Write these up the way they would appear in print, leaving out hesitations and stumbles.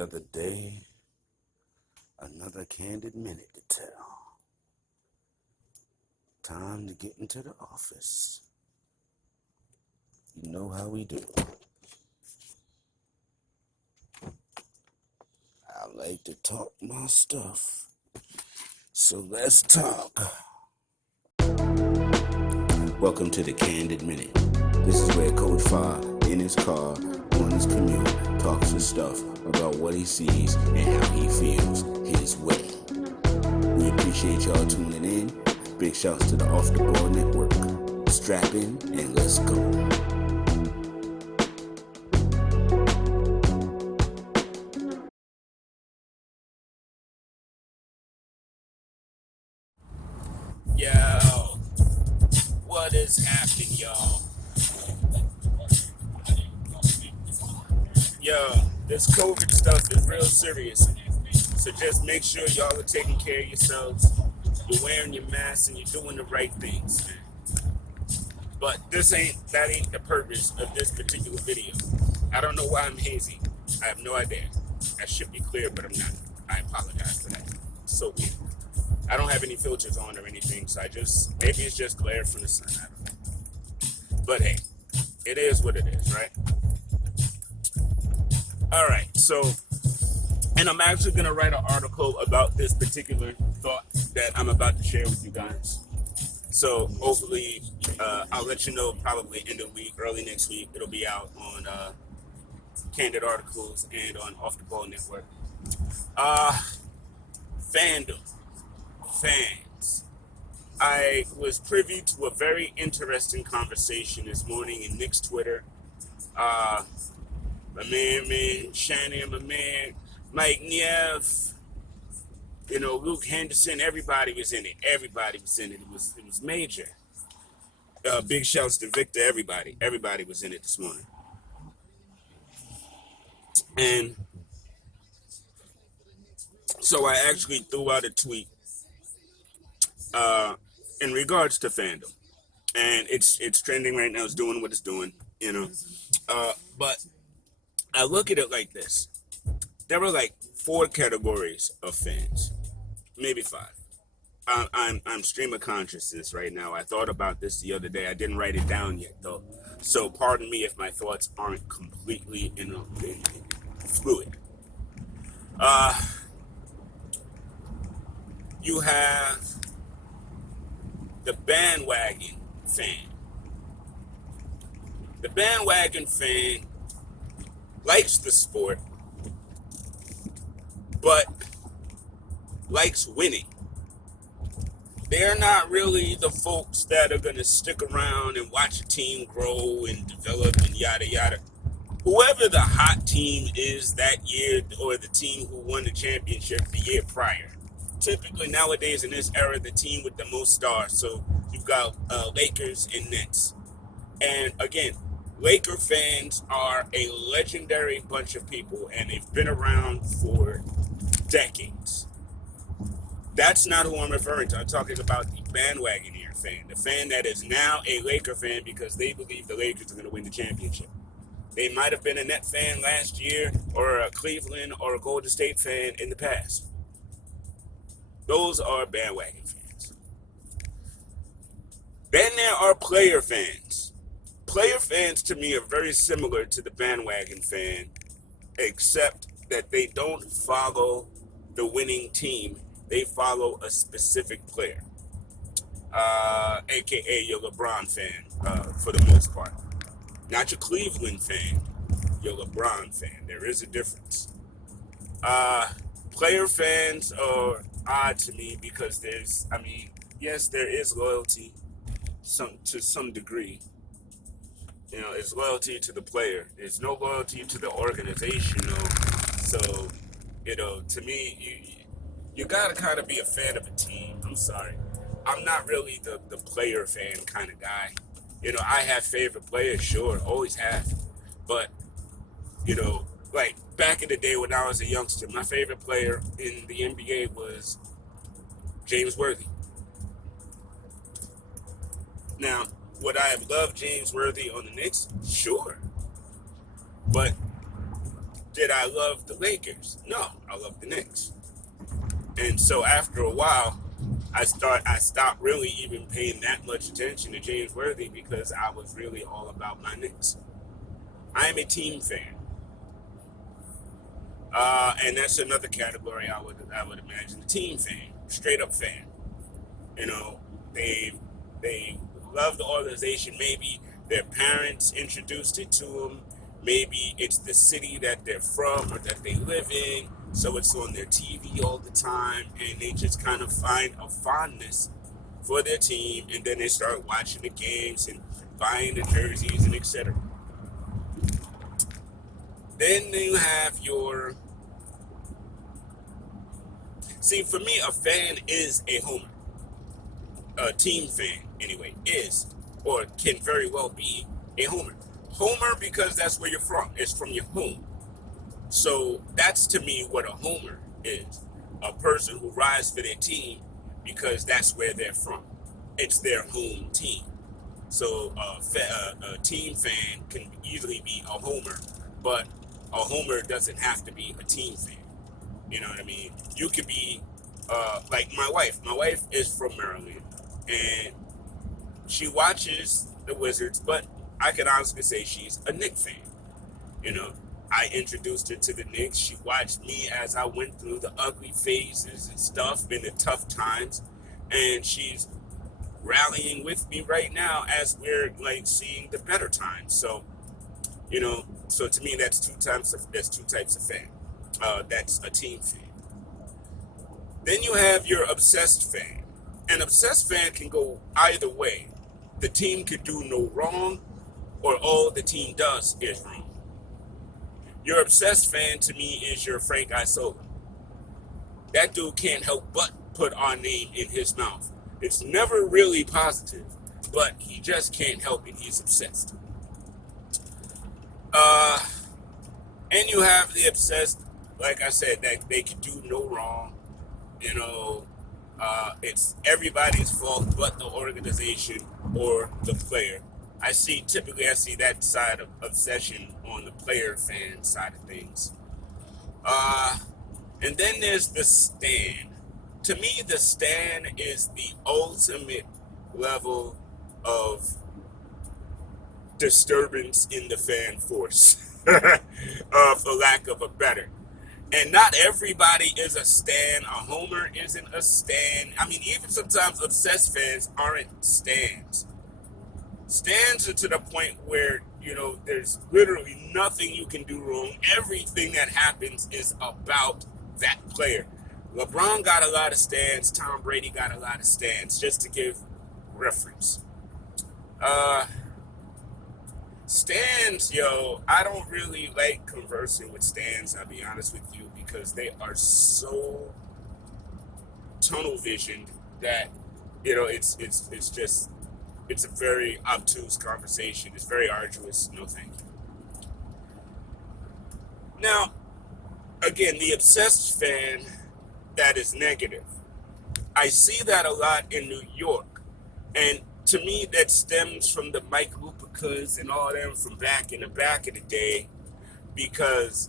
Another day, another candid minute to tell. Time to get into the office. You know how we do. I like to talk my stuff. So let's talk. Welcome to the Candid Minute. This is where Coach Fa, in his car, on his commute, talks his stuff about what he sees and how he feels his way. We appreciate y'all tuning in. Big shouts to the Off the Ball Network. Strap in and let's go. Yo, what is happening, y'all? Yo, this COVID stuff is real serious. So just make sure y'all are taking care of yourselves. You're wearing your masks and you're doing the right things, man. But that ain't the purpose of this particular video. I don't know why I'm hazy. I have no idea. I should be clear, but I'm not. I apologize for that. It's so weird. I don't have any filters on or anything, so maybe it's just glare from the sun. I don't know. But hey, it is what it is, right? All right, and I'm actually going to write an article about this particular thought that I'm about to share with you guys. So hopefully, I'll let you know probably end of the week, early next week. It'll be out on Candid Articles and on Off the Ball Network. Fandom. Fans. I was privy to a very interesting conversation this morning in Nick's Twitter. My man, Shannon, my man, Mike Niev, Luke Henderson, everybody was in it. Everybody was in it. It was major. Big shouts to Victor, everybody. Everybody was in it this morning. And so I actually threw out a tweet in regards to fandom. And it's trending right now. It's doing what it's doing, But I look at it like this. There were like 4 categories of fans, maybe 5. I'm stream of consciousness right now. I thought about this the other day. I didn't write it down yet though, so pardon me if my thoughts aren't completely fluid. You have the bandwagon fan. The bandwagon fan likes the sport, but likes winning. They're not really the folks that are going to stick around and watch a team grow and develop and yada yada. Whoever the hot team is that year, or the team who won the championship the year prior. Typically nowadays in this era, the team with the most stars. So you've got Lakers and Nets. And again, Laker fans are a legendary bunch of people, and they've been around for decades. That's not who I'm referring to. I'm talking about the bandwagoneer fan, the fan that is now a Laker fan because they believe the Lakers are going to win the championship. They might have been a Net fan last year, or a Cleveland or a Golden State fan in the past. Those are bandwagon fans. Then there are player fans. Player fans to me are very similar to the bandwagon fan, except that they don't follow the winning team. They follow a specific player, aka your LeBron fan, for the most part. Not your Cleveland fan, your LeBron fan. There is a difference. Player fans are odd to me because yes, there is loyalty to some degree. It's loyalty to the player. There's no loyalty to the organization, though. So, to me, you gotta kind of be a fan of a team. I'm sorry. I'm not really the player fan kind of guy. I have favorite players, sure, always have. But, like back in the day when I was a youngster, my favorite player in the NBA was James Worthy. Now, would I have loved James Worthy on the Knicks? Sure. But Did I love the Lakers? No, I love the Knicks. And so after a while, I stopped really even paying that much attention to James Worthy because I was really all about my Knicks. I am a team fan. And that's another category I would imagine. A team fan, straight up fan. You know, they love the organization. Maybe their parents introduced it to them. Maybe it's the city that they're from or that they live in, so it's on their TV all the time, and they just kind of find a fondness for their team, and then they start watching the games and buying the jerseys and etc. Then you have your... See, for me, a fan is a homer. A team fan, anyway, is or can very well be a homer. Homer because that's where you're from. It's from your home. So that's to me what a homer is. A person who rides for their team because that's where they're from. It's their home team. So a team fan can easily be a homer, but a homer doesn't have to be a team fan. You know what I mean? You could be like my wife. My wife is from Maryland, and she watches the Wizards, but I can honestly say she's a Knicks fan. You know, I introduced her to the Knicks. She watched me as I went through the ugly phases and stuff in the tough times, and she's rallying with me right now as we're like seeing the better times. So, you know, so to me, that's two types of fan. That's a team fan. Then you have your obsessed fan. An obsessed fan can go either way. The team could do no wrong, or all the team does is wrong. Your obsessed fan to me is your Frank Isola. That dude can't help but put our name in his mouth. It's never really positive, but he just can't help it. He's obsessed. And you have the obsessed, like I said, that they can do no wrong. You know, it's everybody's fault but the organization or the player. I see that side of obsession on the player fan side of things. And then there's the stan. To me, the stan is the ultimate level of disturbance in the fan force, for lack of a better. And not everybody is a stan. A homer isn't a stan. I mean, even sometimes obsessed fans aren't stans. Stans are to the point where, you know, there's literally nothing you can do wrong. Everything that happens is about that player. LeBron got a lot of stans. Tom Brady got a lot of stans, just to give reference. Stans, yo, I don't really like conversing with stans, I'll be honest with you, because they are so tunnel visioned that, you know, it's a very obtuse conversation. It's very arduous. No thank you. Now, again, the obsessed fan that is negative. I see that a lot in New York. And to me, that stems from the Mike Lupicas and all them from back in the day. Because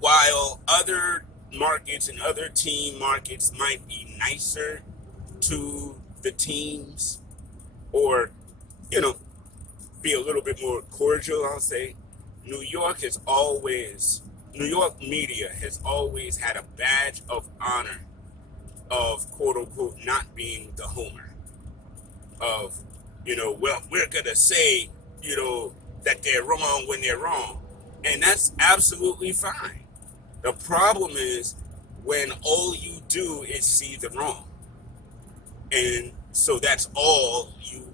while other markets and other team markets might be nicer to the teams, or, you know, be a little bit more cordial, I'll say, New York media has always had a badge of honor of, quote unquote, not being the homer. Of, you know, well, we're going to say, you know, that they're wrong when they're wrong. And that's absolutely fine. The problem is when all you do is see the wrong. And so that's all you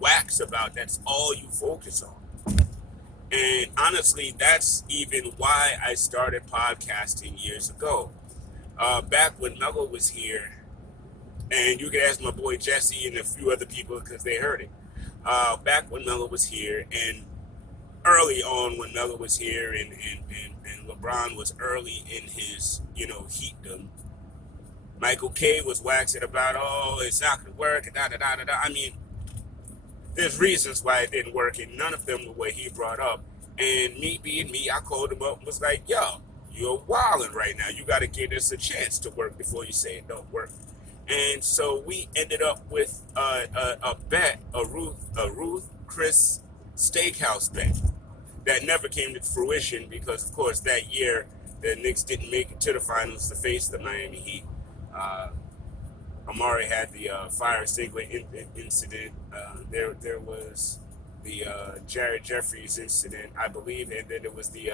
wax about. That's all you focus on. And honestly, that's even why I started podcasting years ago. Back when Mello was here, and you can ask my boy Jesse and a few other people because they heard it. Back when Mello was here, and early on when Mello was here, and LeBron was early in his, you know, heatdom, Michael K was waxing about, oh, it's not going to work, and da-da-da-da-da. I mean, there's reasons why it didn't work, and none of them were what he brought up. And me being me, I called him up and was like, yo, you're wilding right now. You got to give this a chance to work before you say it don't work. And so we ended up with a bet, a Ruth Chris steakhouse bet that never came to fruition because, of course, that year the Knicks didn't make it to the finals to face the Miami Heat. Amari had the fire extinguisher incident. There was the Jared Jeffries incident, I believe, and then there was the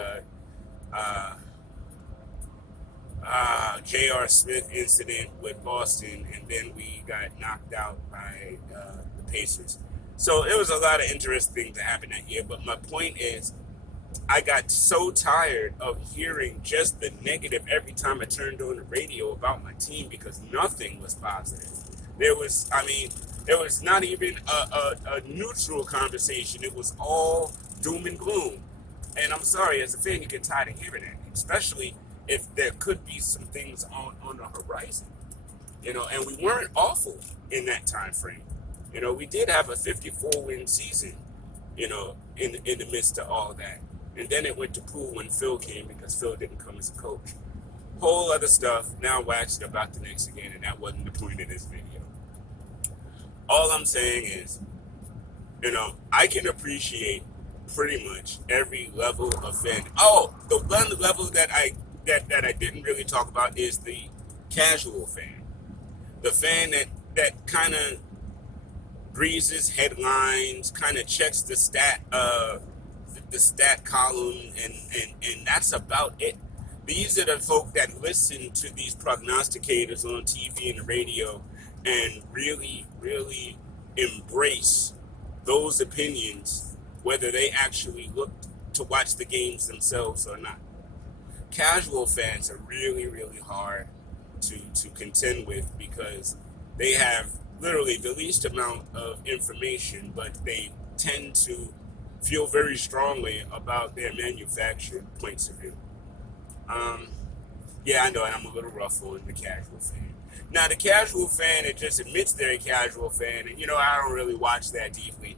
J.R. Smith incident with Boston, and then we got knocked out by the Pacers. So it was a lot of interesting things that happened that year. But my point is, I got so tired of hearing just the negative every time I turned on the radio about my team because nothing was positive. There was not even a neutral conversation. It was all doom and gloom. And I'm sorry, as a fan, you get tired of hearing it, especially if there could be some things on the horizon. And we weren't awful in that time frame. We did have a 54-win season, in the midst of all that. And then it went to pool when Phil came because Phil didn't come as a coach. Whole other stuff. Now waxed about the Knicks again, and that wasn't the point of this video. All I'm saying is, I can appreciate pretty much every level of fan. Oh, the one level that I didn't really talk about is the casual fan. The fan that kind of breezes headlines, kind of checks the stat column, and that's about it. These are the folk that listen to these prognosticators on TV and the radio and really, really embrace those opinions, whether they actually look to watch the games themselves or not. Casual fans are really, really hard to contend with because they have literally the least amount of information, but they tend to feel very strongly about their manufactured points of view. Yeah, I know, and I'm a little rough on the casual fan. Now, the casual fan that just admits they're a casual fan, and, I don't really watch that deeply.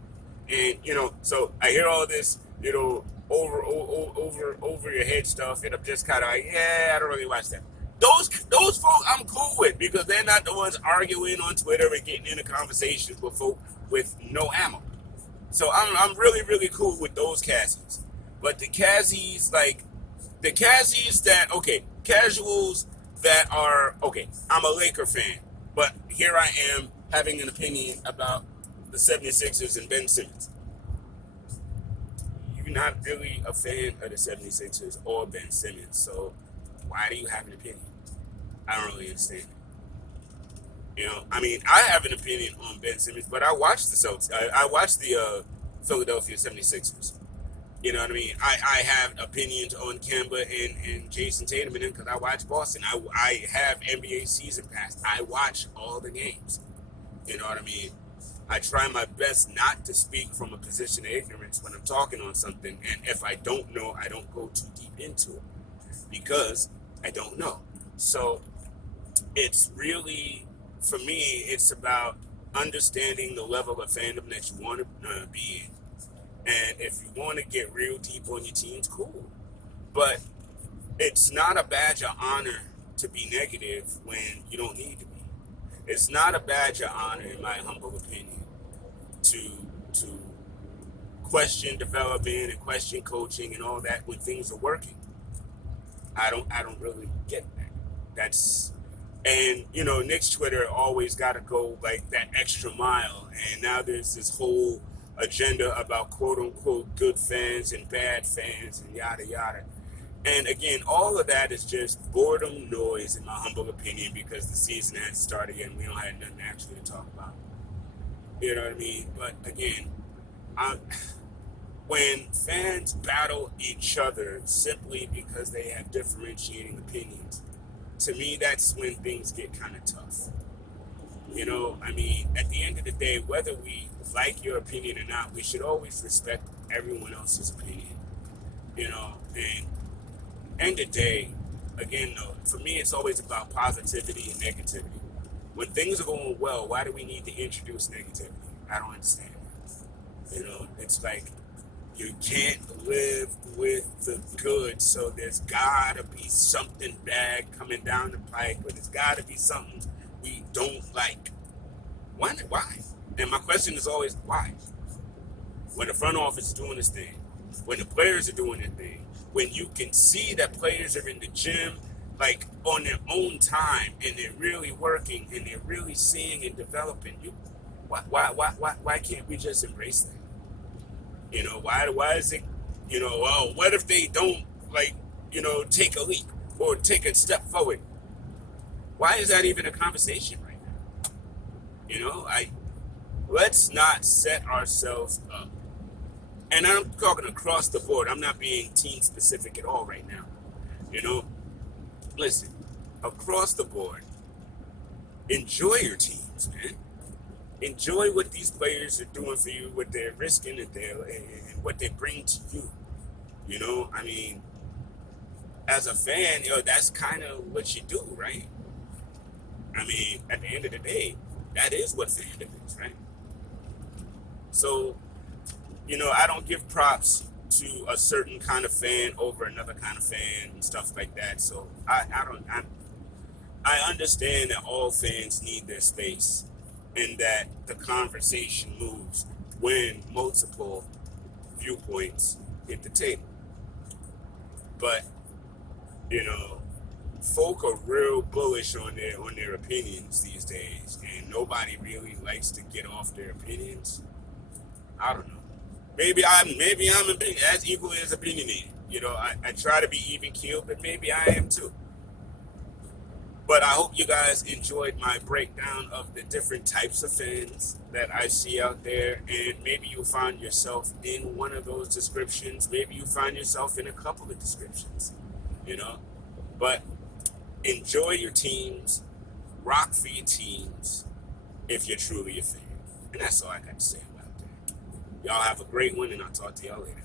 And, so I hear all this, over your head stuff, and I'm just kind of like, yeah, I don't really watch that. Those folk I'm cool with because they're not the ones arguing on Twitter and getting into conversations with folk with no ammo. So I'm really, really cool with those Cassies. But the Cassies casuals that are, okay, I'm a Laker fan, but here I am having an opinion about the 76ers and Ben Simmons. You're not really a fan of the 76ers or Ben Simmons, so why do you have an opinion? I don't really understand it. I have an opinion on Ben Simmons, but I watched the Celtics. I watched the Philadelphia 76ers. You know what I mean? I have opinions on Kemba and Jason Tatum because I watch Boston. I have NBA season pass. I watch all the games. You know what I mean? I try my best not to speak from a position of ignorance when I'm talking on something. And if I don't know, I don't go too deep into it because I don't know. So it's really, for me, it's about understanding the level of fandom that you want to be in. And if you want to get real deep on your teams, cool. But it's not a badge of honor to be negative when you don't need to be. It's not a badge of honor, in my humble opinion, to question development and question coaching and all that when things are working. I don't really get that. And Knicks Twitter always got to go like that extra mile, and now there's this whole agenda about quote unquote good fans and bad fans and yada yada. And again, all of that is just boredom noise in my humble opinion because the season hasn't started yet and we don't have nothing actually to talk about. You know what I mean? But again, when fans battle each other simply because they have differentiating opinions, to me that's when things get kind of tough. At the end of the day, whether we like your opinion or not, we should always respect everyone else's opinion. And end of the day, again, though, for me, it's always about positivity and negativity. When things are going well, why do we need to introduce negativity? I don't understand that. It's like You can't live with the good, so there's gotta be something bad coming down the pike, or there's gotta be something we don't like. Why? And my question is always, why? When the front office is doing its thing, when the players are doing their thing, when you can see that players are in the gym, like on their own time, and they're really working, and they're really seeing and developing, why can't we just embrace that? You know, why is it, oh, what if they don't, like, take a leap or take a step forward? Why is that even a conversation right now? Let's not set ourselves up. And I'm talking across the board. I'm not being team specific at all right now. Listen, across the board, enjoy your teams, man. Enjoy what these players are doing for you, what they're risking, and what they bring to you. I mean, as a fan, that's kind of what you do, right? I mean, at the end of the day, that is what fandom is, right? So, I don't give props to a certain kind of fan over another kind of fan and stuff like that. So I understand that all fans need their space, and that the conversation moves when multiple viewpoints hit the table. But folk are real bullish on their opinions these days, and nobody really likes to get off their opinions. I don't know. Maybe I'm as equally as opinionated. I try to be even keeled, but maybe I am too. But I hope you guys enjoyed my breakdown of the different types of fans that I see out there, and maybe you'll find yourself in one of those descriptions. Maybe you find yourself in a couple of descriptions, But enjoy your teams, rock for your teams if you're truly a fan. And that's all I got to say about that. Y'all have a great one, and I'll talk to y'all later.